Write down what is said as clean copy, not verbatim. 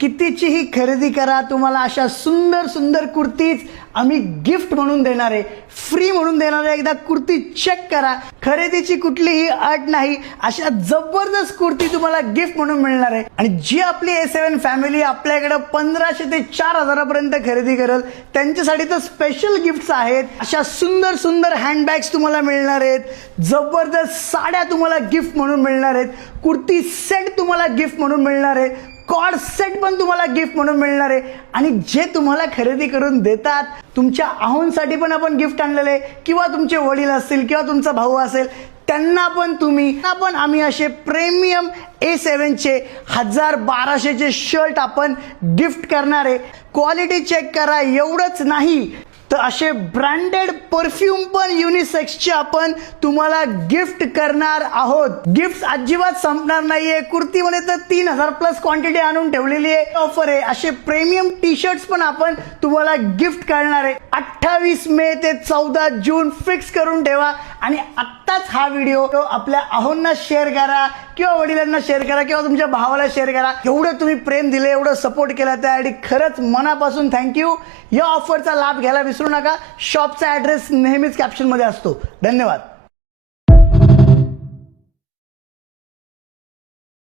कितीचीही खरेदी करा, तुम्हाला अशा सुंदर सुंदर कुर्तीज आम्ही गिफ्ट म्हणून देणार आहे, फ्री म्हणून देणार आहे। एकदा कुर्ती चेक करा, खरेदीची कुठलीही अट नाही, अशा जबरदस्त कुर्ती तुम्हाला गिफ्ट म्हणून मिळणार आहे। आणि जी आपली A7 फॅमिली आपल्याकडे 1500 ते 4000 पर्यंत खरेदी करेल त्यांच्यासाठी तर स्पेशल गिफ्ट्स आहेत। अशा सुंदर सुंदर हँडबॅग्स तुम्हाला मिळणार आहेत, जबरदस्त साड्या तुम्हाला गिफ्ट म्हणून मिळणार आहेत, कुर्ती सेट तुम्हाला गिफ्ट म्हणून मिळणार आहे, कॉर्ड सेट पण तुम्हाला गिफ्ट म्हणून मिळणार आहे। आणि जे तुम्हाला खरेदी करून देतात तुमच्या आहोंसाठी पण आपण गिफ्ट आणलेले, किंवा तुमचे वडील असतील किंवा तुमचा भाऊ असेल त्यांना पण आम्ही असे प्रीमियम A7 चे 1000-1200 चे शर्ट आपण गिफ्ट करणार आहे। क्वालिटी चेक करा, एवढंच नाही तर असे ब्रँडेड परफ्यूम पण युनिसेक्सचे आपण तुम्हाला गिफ्ट करणार आहोत। गिफ्ट अजिबात संपणार नाहीये, कुर्तीमध्ये तर 3000 प्लस क्वांटिटी आणून ठेवलेली आहे, ऑफर आहे। असे प्रीमियम टी शर्ट्स पण आपण तुम्हाला गिफ्ट करणार आहे। 28 मे ते 14 जून फिक्स करून ठेवा आणि आत्ताच हा व्हिडिओ आपल्या आहोंना शेअर करा किंवा वडिलांना शेअर करा किंवा तुमच्या भावाला शेअर करा। एवढं तुम्ही प्रेम दिले, एवढं सपोर्ट केला त्यासाठी खरंच मनापासून थँक्यू। या ऑफरचा लाभ घ्यायला विसरू नका। शॉपचा ॲड्रेस नेहमीच कॅप्शन मध्ये असतो। धन्यवाद।